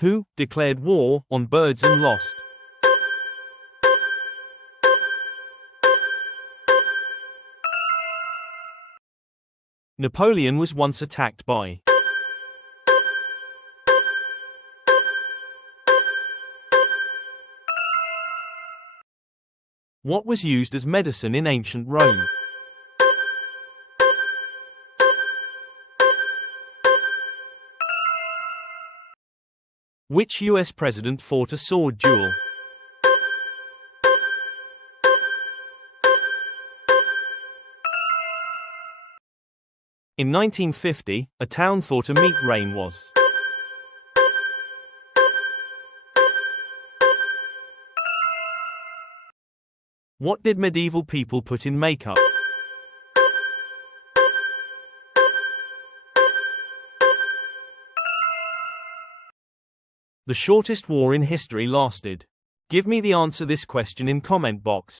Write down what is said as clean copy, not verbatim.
Who declared war on birds and lost? Napoleon was once attacked by. What was used as medicine in ancient Rome? Which US president fought a sword duel? In 1950, a town thought a meat rain was. What did medieval people put in makeup? The shortest war in history lasted. Give me the answer this question in comment box.